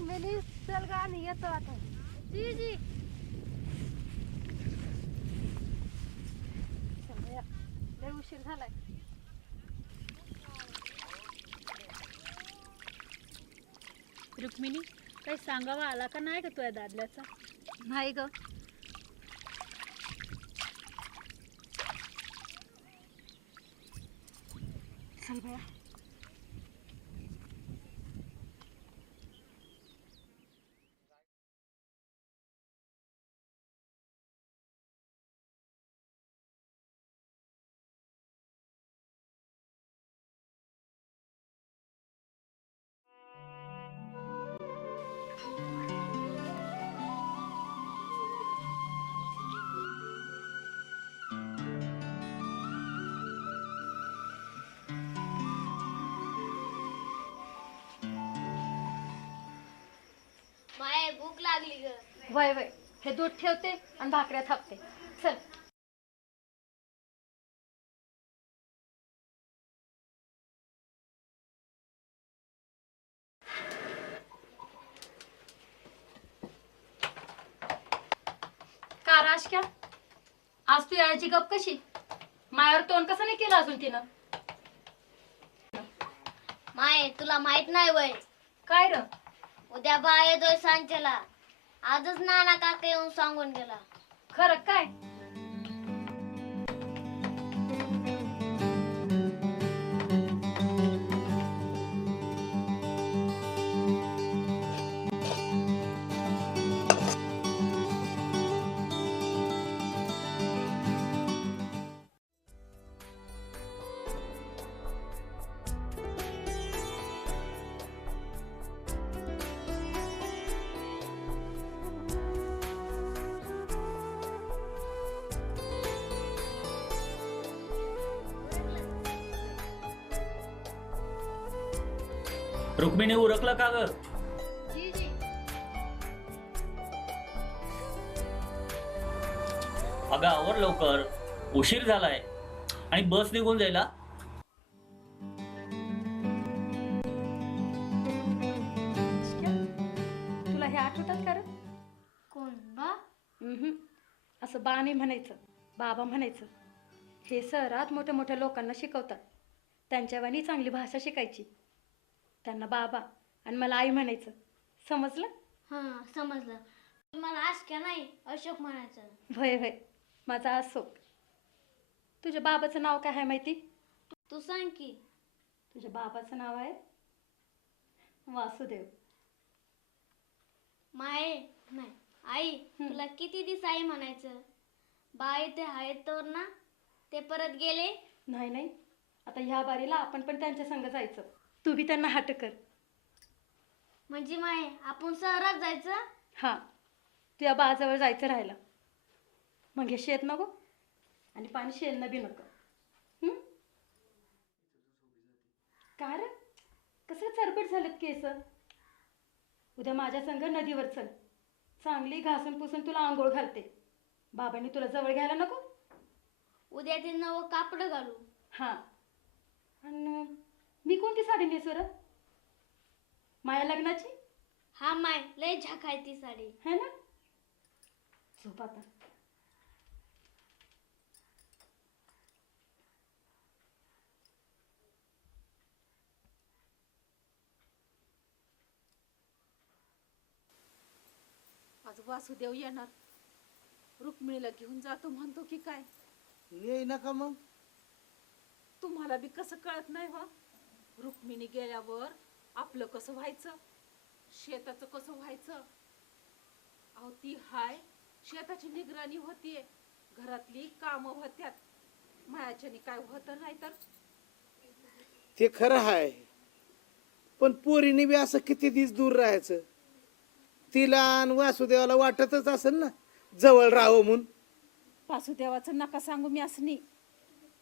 Mini चल गाणी येतो आता. जी जी चल, लय उशीर झालाय. रुक्मिणी काही सांगावा आला का नाही का तुझ्या दादल्याचा? नाही ग. चल बया. माय भूक लागली ग. वय वय, हे दूध ठेवते आणि भाकऱ्या थापते. चल. का राजक्या, आज तू याची गप कशी? मायावर तोंड कसं नाही केलं अजून तिनं? माय तुला माहित नाही वय, काय र? उद्या बा येतोय सांच्याला. आजच नाना काका येऊन सांगून गेला. खरं काय? रुक्मिणी उरकलं का ग? जी जी. अगं आवर लवकर, उशीर झालाय आणि बस निघून जाईल. तुला हे आठवतात का रे? कोण बा? असं बा नाही म्हणायचं, बाबा म्हणायचं. हे शहरात मोठ्या मोठ्या लोकांना शिकवतात. त्यांच्या वाणी चांगली भाषा शिकायची. त्यांना बाबा आणि मला आई म्हणायचं. समजलं? हा समजलं. मला आशक्या नाही अशोक म्हणायचं. भय भय, माझा अशोक. तुझ्या बाबाचं नाव काय आहे माहिती? तू सांग की. तुझ्या बाबाचं नाव आहे वासुदेव. माय नाही आई, तुला किती दिवस आई म्हणायचं? बा इथे आहेत तर ना, ते परत गेले. नाही नाही, आता ह्या बारीला आपण पण त्यांच्या संग जायचं. तू बी त्यांना हट कर. म्हणजे माय आपण शहरात जायचं? हां, तुझ्या बाजवळ जायचं राहायला. मग हे शेत नको आणि पाणी शेणं बी नको. का रे, कसं चरबट झालं केस? उद्या माझ्या संग नदीवर चल. चांगली घासून पुसून तुला आंघोळ घालते. बाबांनी तुला जवळ घ्यायला नको? उद्या ते नवं कापड घालू. हां, आणि मी कोणती साडी नेसू रे? माया लग्नाची? हा माय, लय झाक आहे ती साडी. है ना? झोप आता. आज वासुदेव येणार, रुक्मिणीला घेऊन जातो म्हणतो की काय? येई नका मग. तुम्हाला बी कसं कळत नाही वा? रुक्मिणी गेल्यावर आपलं कसं व्हायचं, शेताचं कसं व्हायचं? अहो ती हाय, शेताची निगराणी होतीये, घरातली कामं होत्यात, मायाच्यानी काय होतं नाही तर? ते खरं आहे, पण पोरीने बी असं किती दिवस दूर राहायचं? तिला आणि वासुदेवाला वाटतच असेल ना जवळ राहावं म्हणून. वासुदेवाचं नका सांगू मी असनी.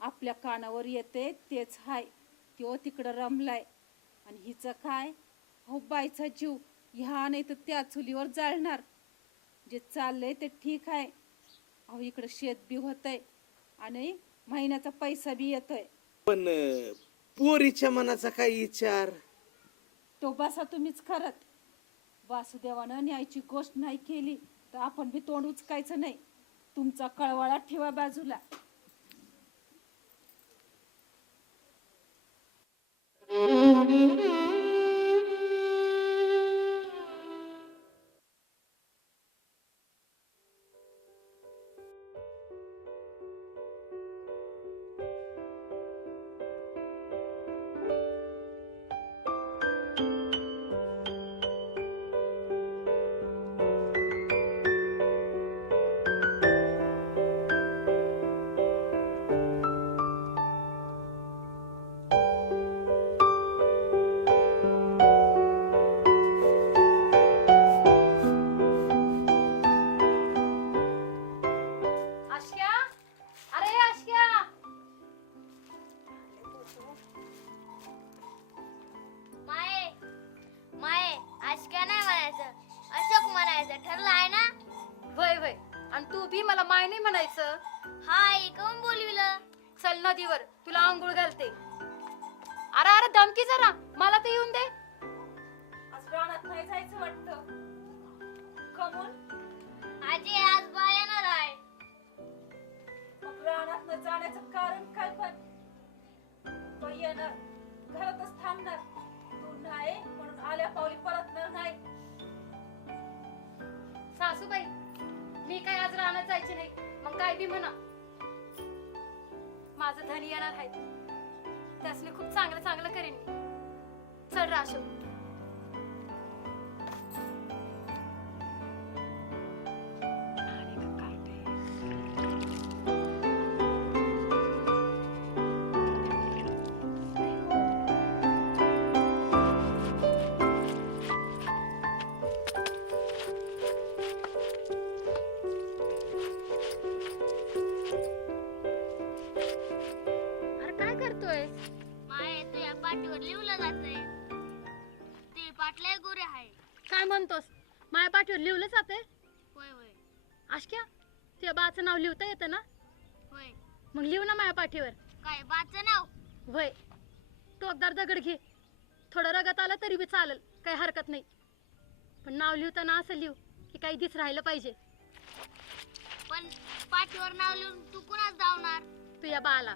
आपल्या कानावर येते तेच हाय, त्यो तिकडं रमलाय. आणि हिचं काय? हो बाईचा जीव ह्या नाही तर त्या चुलीवर जाळणार. जे चाललंय ते ठीक आहे. अहो इकडं शेत बी होतंय आणि महिन्याचा पैसा बी येतोय. पण पोरीच्या मनाचा काय विचार? तो बसा तुम्हीच खरत. वासुदेवानं न्यायची गोष्ट नाही केली तर आपण बी तोंड उचकायचं नाही. तुमचा कळवाळा ठेवा बाजूला. आशक्या, अरे आशक्या, माये माये आज काय नाही म्हणायचं, अशोक म्हणायचं ठरलं आहे ना? वय वय. आणि तू बी मला माय नाही म्हणायचं. हा आई कोण बोलविलं? चल नदीवर, तुला आंघोळ घालते. अरे अरे धमकी जरा, मला तर येऊन दे. आज रानात नाही जायचं वाटतं. कमून आजी आज बा येणार आहे. मग रानात न जाण्याचं कारण काय? पण तो येणार, घरातच थांबणार. तू नाही म्हणून आल्या पावली परतणार नाही. सासूबाई, मी काय आज रानात जायचे नाही. मग काय बी म्हणा, माझं धनी येणार आहे. त्यासने खूप चांगलं चांगलं करेन मी. चल राशो. अरे काय करतोय? माये तुझ्या पाठीवर लिवलं जातंय. ते पाटलाय गोरे आहे. काय म्हणतोस? माझ्या पाठीवर लिवलं जाते? होय होय आशक्या, तुझ्या बाचं नाव लिहिता येतं ना? होय. मग लिहू ना माझ्या पाठीवर. काय बाचं नाव? वय. टोकदार दगड घे. थोडं रगत आलं तरी बी चालेल, काही हरकत नाही. पण नाव लिहिताना असं लिहू की काही दिस राहिलं पाहिजे. पण पाठीवर नाव लिहून तू कुणाच धावणार? तुझ्या बाला.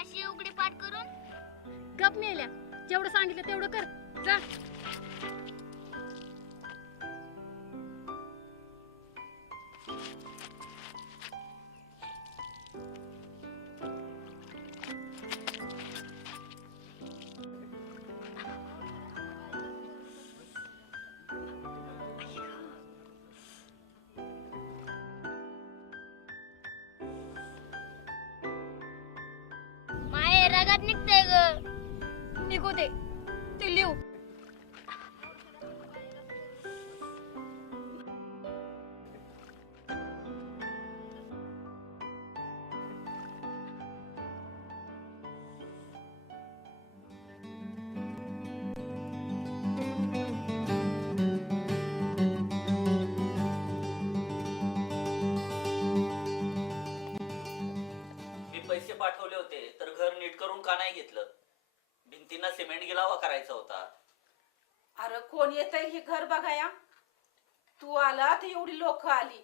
अशी उघडी पाठ करून? गप मेल्या, जेवढं सांगितलं तेवढं कर. जा. माये रगत निघते ग. निघू दे, ते लिहू. मी पैसे पाठवले होते तर घर नीट करून का नाही घेतलं? भिंतींना सिमेंट गिलावा करायचा होता. अरे कोण येतंय हे घर बघाया? तू आला तर एवढी लोक आली.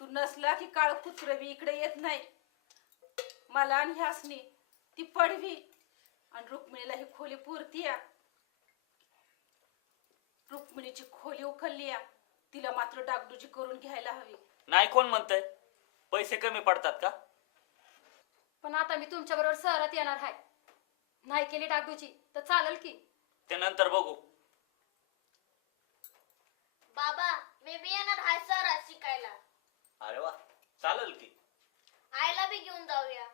तू नसला की काळ कुत्र बी इकडे येत नाही. मला आणि ह्यासनी ती पडवी आणि रुक्मिणीला ही खोली पुरती. रुक्मिणीची खोली उखलली. तिला मात्र डागडुजी करून घ्यायला हवी. नाही कोण म्हणतंय? पैसे कमी पडतात का? पण आता मी तुमच्या बरोबर शहरात येणार आहे. नाही केली डागडूची तर चालेल की? ते नंतर बघू. बाबा मी बी येणार आहे शहरात शिकायला. अरे वा, चालेल की. आईला बी घेऊन जाऊया.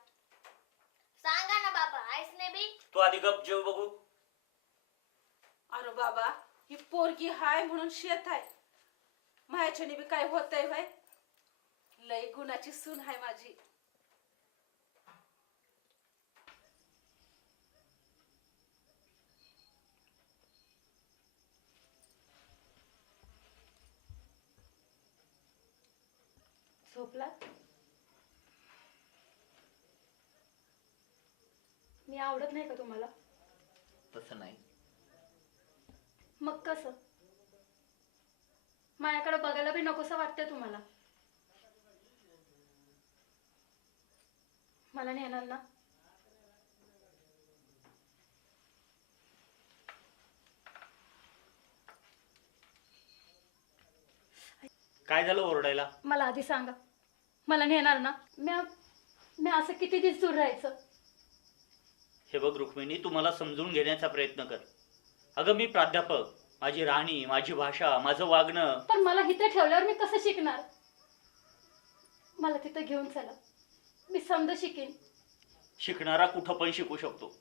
सांगा ना बाबा, आईसने बी? तू आधी गप जेव बघू. अरे बाबा, ही पोरगी हाय म्हणून शेत आहे. माझ्याच्याने बी काय होतंय भाई? लय गुणाची सून हाय माझी. झोपला? मी आवडत नाही का तुम्हाला? तसं नाही. मग कसं? माझ्याकडे बघायला बी नकोसं वाटतंय तुम्हाला. मला नेणार ना? काय झालं ओरडायला? मला आधी सांगा, मला नेणार ना? मी असं किती दिवस दूर राहायचं? हे बघ रुक्मिणी, तू मला समजून घेण्याचा प्रयत्न कर. अगं मी प्राध्यापक, माझी राहणी, माझी भाषा, माझं वागणं. पण मला इथे ठेवल्यावर मी कसं शिकणार? मला तिथं घेऊन चला, मी समजा शिकेन. शिकणारा कुठं पण शिकू शकतो.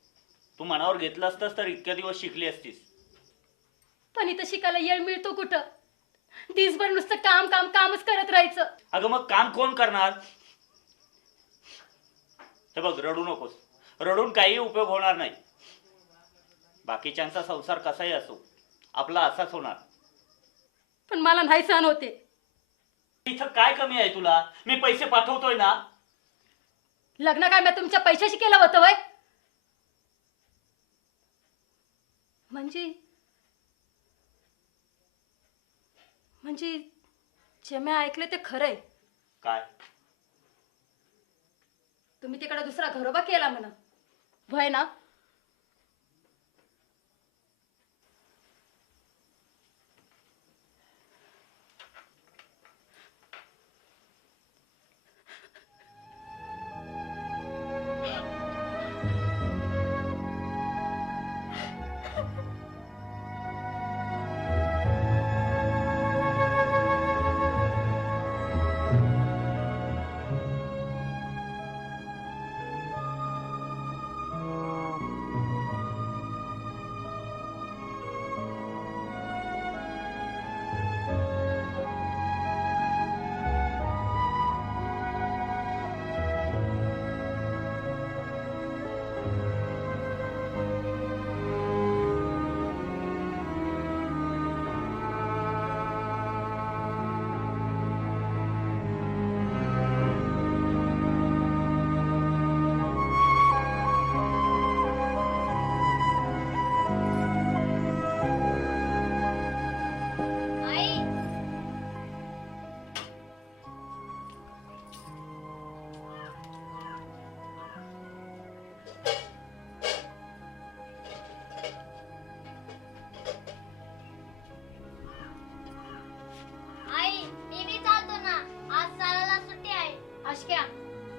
तू मनावर घेतलं असतास तर इतक्या दिवस शिकली असतीस. पण इथं शिकायला येळ मिळतो कुठं? दिवसभर नुसतं काम काम कामच करत राहायचं. अगं मग काम कोण करणार? हे बघ, रडू नकोस. रडून काही उपयोग होणार नाही. बाकीच्यांचा संसार कसाही असो, आपला असाच होणार. पण मला नाही सहन होते. इथं काय कमी आहे तुला? मी पैसे पाठवतोय ना. लग्न काय मी तुमच्या पैशाशी केलं होतं वय? म्हणजे जे मी ऐकले ते खरंय. काय? तुम्ही तिकडे दुसरा घरोबा केला म्हणा, वय ना? आई, आई मी बी चालतो ना. आज चालायला सुट्टी आहे. आशक्या,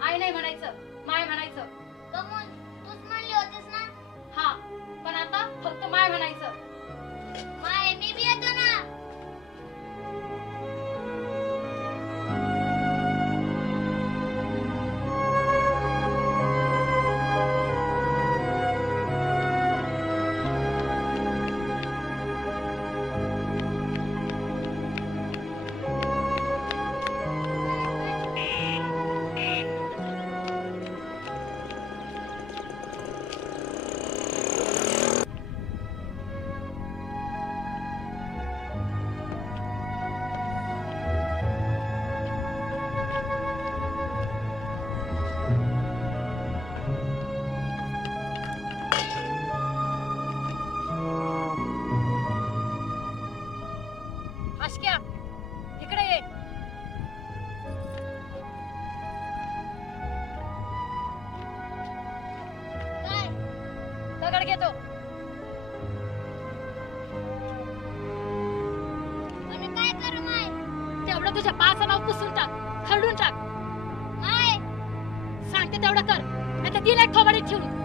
आई नाही म्हणायचं, माय म्हणायचं. कमून तूच म्हणली होतीस ना. हा, पण आता फक्त माय म्हणायचं. माय मी बी येतो ना. आशक्या, इकडे ये. काय? दगड घेतो. आणि काय करू माय? तेवढं तुझ्या पायाचं पुसून टाक, खरडून टाक. माय सांगते तेवढं कर, नाही तर दिल एक थोबाडीत ठेवून.